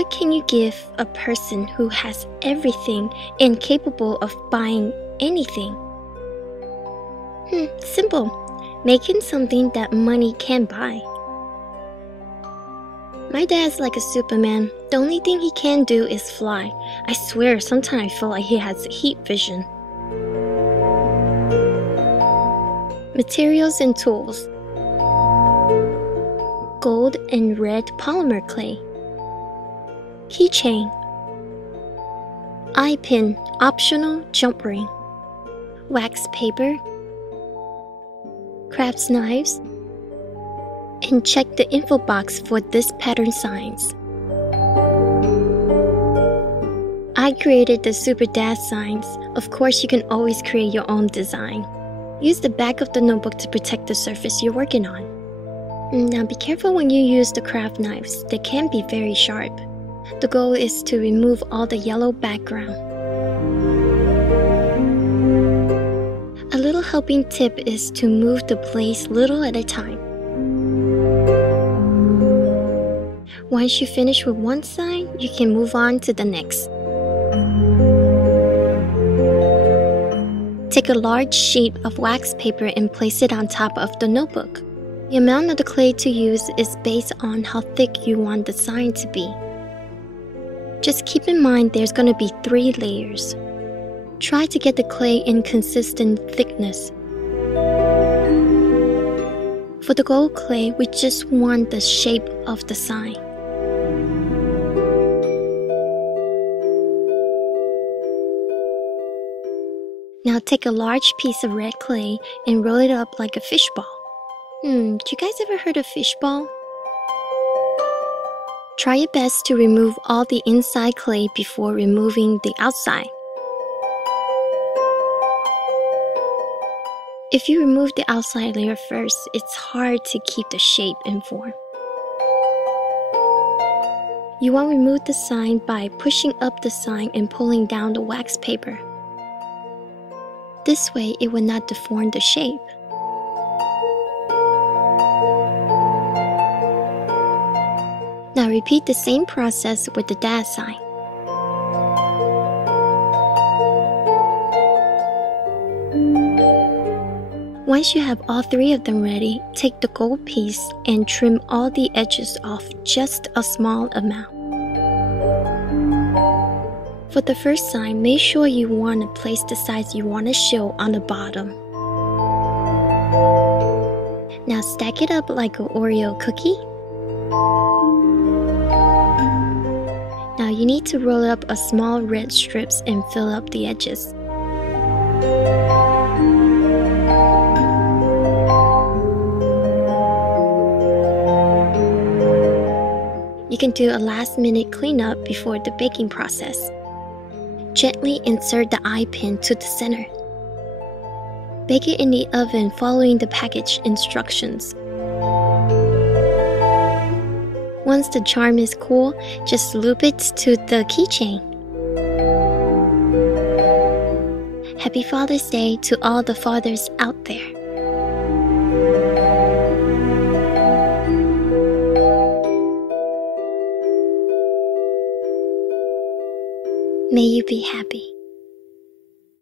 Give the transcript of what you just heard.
What can you give a person who has everything and capable of buying anything? Simple. Making something that money can buy. My dad's like a Superman. The only thing he can do is fly. I swear, sometimes I feel like he has heat vision. Materials and tools. Gold and red polymer clay. Keychain. Eye pin, optional jump ring. Wax paper. Crafts knives. And check the info box for this pattern signs. I created the Super Dad signs. Of course, you can always create your own design. Use the back of the notebook to protect the surface you're working on. Now be careful when you use the craft knives. They can be very sharp. The goal is to remove all the yellow background. A little helping tip is to move the blades little at a time. Once you finish with one sign, you can move on to the next. Take a large sheet of wax paper and place it on top of the notebook. The amount of the clay to use is based on how thick you want the sign to be. Just keep in mind there's going to be 3 layers. Try to get the clay in consistent thickness. For the gold clay, we just want the shape of the sign. Now take a large piece of red clay and roll it up like a fishball. You guys ever heard of fishball? Try your best to remove all the inside clay before removing the outside. If you remove the outside layer first, it's hard to keep the shape and form. You want to remove the sign by pushing up the sign and pulling down the wax paper. This way, it will not deform the shape. Now repeat the same process with the dad sign. Once you have all 3 of them ready, take the gold piece and trim all the edges off just a small amount. For the first sign, make sure you want to place the sides you want to show on the bottom. Now stack it up like an Oreo cookie. Now you need to roll up a small red strips and fill up the edges. You can do a last-minute cleanup before the baking process. Gently insert the eye pin to the center. Bake it in the oven following the package instructions. Once the charm is cool, just loop it to the keychain. Happy Father's Day to all the fathers out there. May you be happy.